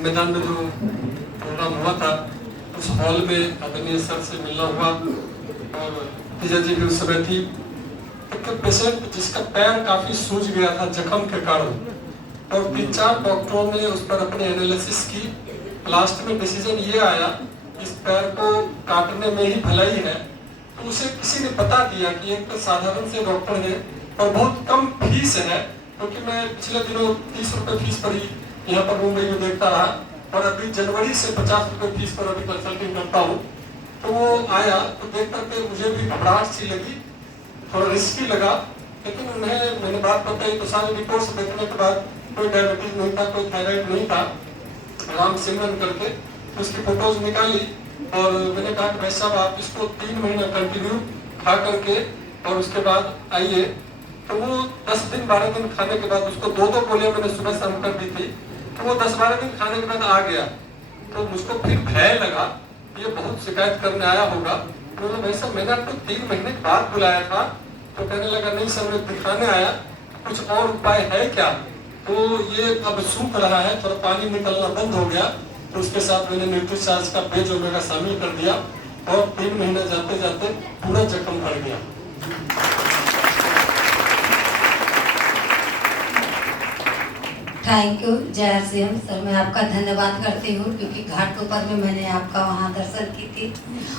मैदान में जो प्रोग्राम हुआ था उस हॉल में आदरणीय सर से मिलना हुआ और तेजा जी भी उस समय थी। एक पेशेंट जिसका पैर काफी सूज गया था जख्म के कारण, और 3-4 डॉक्टरों ने उस पर अपनी एनालिसिस की। लास्ट में डिसीजन ये आया इस पैर को काटने में ही भलाई है। तो उसे किसी ने बता दिया कि एक तो साधारण से डॉक्टर है और बहुत कम फीस है, क्योंकि मैं पिछले दिनों 30 रुपए फीस पर ही यहाँ पर मुंबई में देखता रहा, और अभी जनवरी से 50 रुपए फीस पर अभी कंसल्टिंग करता हूँ। तो वो आया तो देख करके मुझे भी घबराहट सी लगी, थोड़ा रिस्की लगा, लेकिन उन्हें मैंने बात बताई तो सारी रिपोर्ट्स देखने के बाद कोई डायबिटीज नहीं था, कोई थायराइड नहीं था, राम सिमरन करके तो उसकी फोटोज निकाली। और मैंने कहा कि भाई साहब आप इसको 3 महीना कंटिन्यू खा करके और उसके बाद आइए। तो वो 10 दिन 12 दिन खाने के बाद उसको 2-2 गोलियां मैंने सुबह शाम कर दी थी, तो वो 10-12 दिन खाने के बाद आ गया। तो मुझको फिर भय लगा ये बहुत शिकायत करने आया होगा। तो भाई साहब मैंने आपको 3 महीने के बाद बुलाया था। तो कहने लगा नहीं सर मैं दिखाने आया, कुछ और उपाय है क्या? तो ये अब सूख रहा है, थोड़ा पानी निकलना बंद हो गया, तो उसके साथ मैंने न्यूट्रीचार्ज का बेज ओमेगा शामिल कर दिया और 3 महीने जाते जाते पूरा जख्म भर गया। थैंक यू जय RCM सर, मैं आपका धन्यवाद करती हूँ क्योंकि घाटकोपर में मैंने आपका वहाँ दर्शन की थी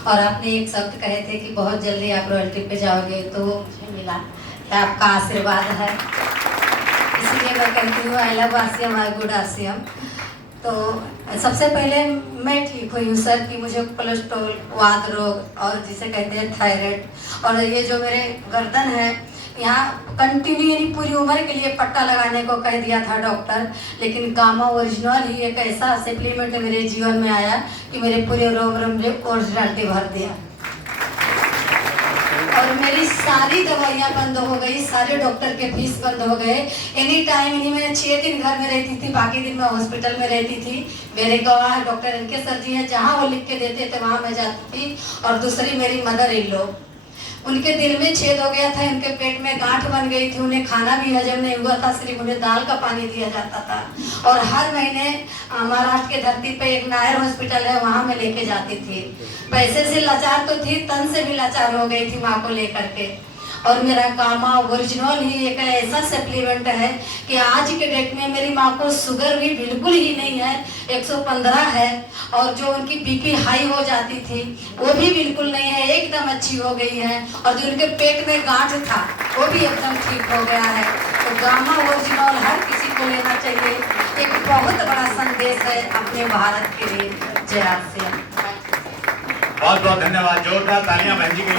और आपने एक शब्द कहे थे कि बहुत जल्दी आप रॉयल्टी पे जाओगे, तो वो मुझे मिला कि आपका आशीर्वाद है। इसलिए मैं कहती हूँ I love RCM, I good RCM। तो सबसे पहले मैं ठीक हुई हूँ सर कि मुझे कोलेस्ट्रॉल, वात रोग और जिसे कहते हैं थायराइड, और ये जो मेरे गर्दन है यहाँ कंटिन्यू यानी पूरी उम्र के लिए पट्टा लगाने को कह दिया था डॉक्टर, लेकिन गामा ओरिजिनल ही एक ऐसा सप्लीमेंट मेरे जीवन में आया कि मेरे पूरे रोग में ओरिजिनलिटी भर दिया और मेरी सारी दवाइयाँ बंद हो गई, सारे डॉक्टर के फीस बंद हो गए। एनी टाइम यानी मैं 6 दिन घर में रहती थी, बाकी दिन मैं हॉस्पिटल में रहती थी। मेरे गवाह डॉक्टर NK सर जी हैं, जहाँ वो लिख के देते थे वहाँ मैं जाती थी। और दूसरी मेरी मदर इन लॉ, उनके दिल में छेद हो गया था, उनके पेट में गांठ बन गई थी, उन्हें खाना भी हजम नहीं हुआ था, सिर्फ उन्हें दाल का पानी दिया जाता था। और हर महीने महाराष्ट्र के धरती पे एक नायर हॉस्पिटल है, वहाँ मैं लेके जाती थी। पैसे से लाचार तो थी, तन से भी लाचार हो गई थी माँ को लेकर के। और मेरा गामा ओरिजिनल ही एक ऐसा सप्लीमेंट है कि आज के डेट में मेरी माँ को शुगर भी बिल्कुल ही नहीं है, 115 है, और जो उनकी BP हाई हो जाती थी वो भी बिल्कुल नहीं है, एकदम अच्छी हो गई है। और जो उनके पेट में गांठ था वो भी एकदम ठीक हो गया है। तो गामा ओरिजिनल हर किसी को लेना चाहिए, एक बहुत बड़ा संदेश है अपने भारत के लिए। जय RCM। बहुत बहुत धन्यवाद, जोरदार तालियां बहन जी के लिए।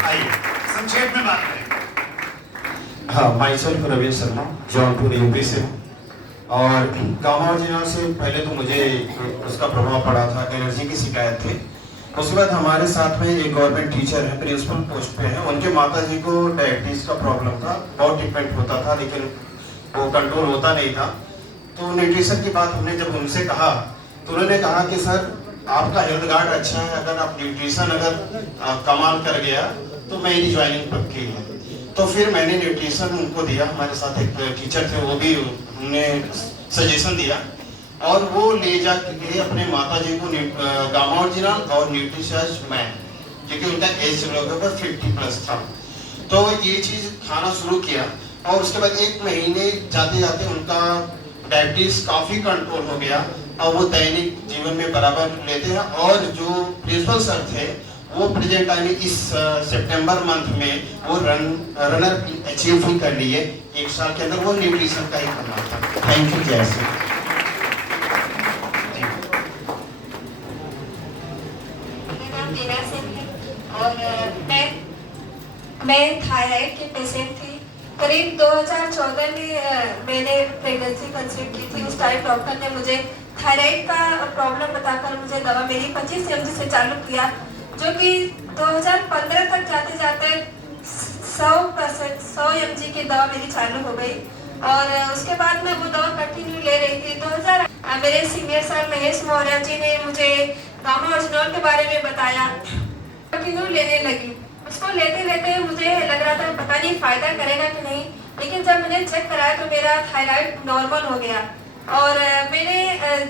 आइए संक्षेप में बात करें। हाँ, myself Ravi Sharma, Jaunpur UP से। और गामा ओरिजिनल से पहले तो मुझे उसका प्रभाव पड़ा था, एलर्जी की शिकायत थी। उसके बाद हमारे साथ में एक गवर्नमेंट टीचर है, प्रिंसिपल पोस्ट पे है, उनके माता जी को डायबिटीज का प्रॉब्लम था, बहुत ट्रीटमेंट होता था लेकिन वो कंट्रोल होता नहीं था। तो न्यूट्रिशन की बात हमने जब उनसे कहा तो उन्होंने कहा कि सर आपका हेल्थ गार्ड अच्छा है, अगर आप न्यूट्रिशन कमाल कर गया तो मेरी ज्वाइनिंग पक्की है। तो फिर मैंने न्यूट्रिशन उनको दिया, हमारे साथ एक टीचर थे वो भी उन्होंने सजेशन दिया और वो ले जाके अपने माता जी को गामा ओरिजिनल और न्यूट्रिचार्ज मैन, क्योंकि उनका एज लगभग 50+ था, तो ये चीज़ खाना शुरू किया। और उसके बाद 1 महीने जाते जाते उनका डायबिटीज काफ़ी कंट्रोल हो गया और वो दैनिक जीवन में बराबर लेते हैं। और जो प्रिंसिपल सर थे वो प्रेजेंट टाइम में इस सितंबर मंथ में वो रनर अचीव भी कर लिए, 1 साल के अंदर वो न्यूट्रिशन का ही करना था। थैंक यू जय श्री। और मैं थायराइड की पेशेंट थी। करीब 2014 में मैंने प्रेगनेंसी कंसीव की थी। उस टाइम डॉक्टर ने मुझे थायराइड का प्रॉब्लम बताकर मुझे दवा मेरी 25 mg से चालू किया, जो कि 2015 तक जाते जाते 100 mg की दवा मेरी चालू हो गई। और उसके बाद मैं वो दवा कंटिन्यू ले रही थी। 2000 मेरे सीनियर सर महेश मौर्य जी ने मुझे गामा ओरिजिनल के बारे में बताया, कंटिन्यू लेने लगी। उसको लेते लेते मुझे लग रहा था पता नहीं फायदा करेगा कि नहीं, लेकिन जब मैंने चेक कराया तो मेरा थायराइड नॉर्मल हो गया। और मैंने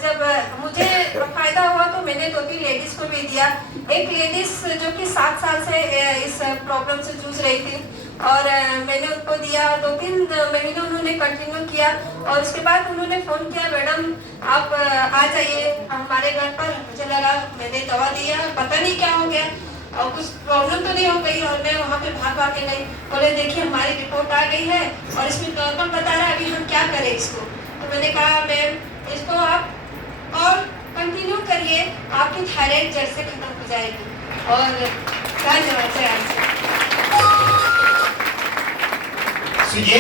जब मुझे फायदा हुआ तो मैंने 2-3 लेडीज को भी दिया। एक लेडीज जो कि 7 साल से इस प्रॉब्लम से जूझ रही थी और मैंने उनको दिया। 2-3 महीने उन्होंने कंटिन्यू किया और उसके बाद उन्होंने फ़ोन किया, मैडम आप आ जाइए हमारे घर पर। मुझे लगा, मैंने दवा दिया, पता नहीं क्या हो गया और कुछ प्रॉब्लम तो नहीं हो गई और मैं वहाँ पे भाग के गई। बोले देखिए हमारी रिपोर्ट आ गई है और इसमें नॉर्मल बता रहा है, अभी हम क्या करें इसको। तो मैंने कहा मैम इसको आप और कंटिन्यू करिए, आपकी थायराइड जड़ से खत्म हो जाएगी। और धन्यवाद से So, ये